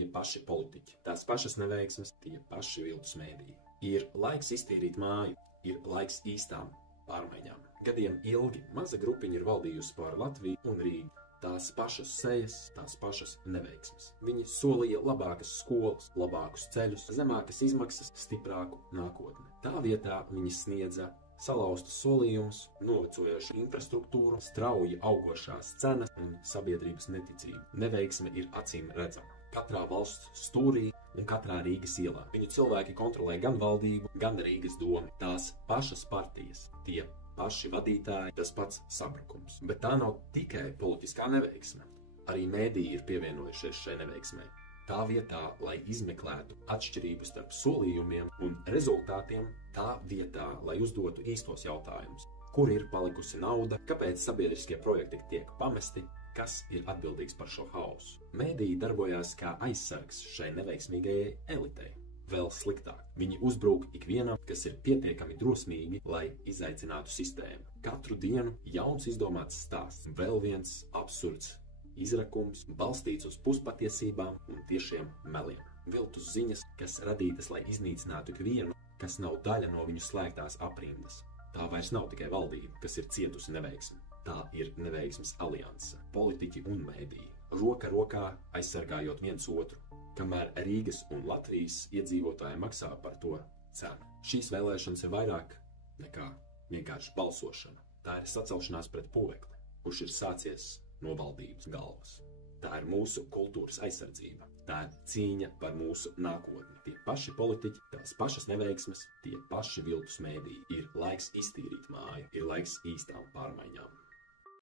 tie paši politiķi, tās pašas neveiksmes, tie paši viltus mēdīji. Ir laiks iztīrīt māju, ir laiks īstām pārmaiņām. Gadiem ilgi maza grupiņa ir valdījusi pār Latviju un Rīgu. Tās pašas sejas, tās pašas neveiksmes. Viņi solīja labākas skolas, labākus ceļus, zemākas izmaksas, stiprāku nākotni. Tā vietā viņi sniedza salauztus solījumus, novecojošu infrastruktūru, strauji augošās cenas un sabiedrības neticību. Neveiksme ir acīm redzama. Katrā valsts stūrī un katrā Rīgas ielā. Viņu cilvēki kontrolē gan valdību, gan Rīgas domu. Tās pašas partijas, tie paši vadītāji, tas pats sabrukums. Bet tā nav tikai politiskā neveiksme. Arī mēdīji ir pievienojušies šai neveiksmei. Tā vietā, lai izmeklētu atšķirību starp solījumiem un rezultātiem, tā vietā, lai uzdotu īstos jautājumus. Kur ir palikusi nauda, kāpēc sabiedriskie projekti tiek pamesti, kas ir atbildīgs par šo hausu? Mēdīji darbojās kā aizsargs šai neveiksmīgajai elitei. Vēl sliktāk, viņi uzbrūk ikvienam, kas ir pietiekami drosmīgi, lai izaicinātu sistēmu. Katru dienu jauns izdomāts stāsts, vēl viens absurds izrakums, balstīts uz puspatiesībām un tiešiem meliem. Viltus ziņas, kas radītas, lai iznīcinātu ikvienu, kas nav daļa no viņu slēgtās aprindas. Tā vairs nav tikai valdība, kas ir cietusi neveiksmi. Tā ir neveiksmes alianse, politiķi un mēdīji, roka rokā aizsargājot viens otru, kamēr Rīgas un Latvijas iedzīvotāji maksā par to cenu. Šīs vēlēšanas ir vairāk nekā vienkārši balsošana. Tā ir sacelšanās pret pūvekli, kurš ir sācies no valdības galvas. Tā ir mūsu kultūras aizsardzība. Tā ir cīņa par mūsu nākotni. Tie paši politiķi, tās pašas neveiksmes, tie paši viltus mēdīji. Ir laiks iztīrīt māju, ir laiks īstām pārmaiņām.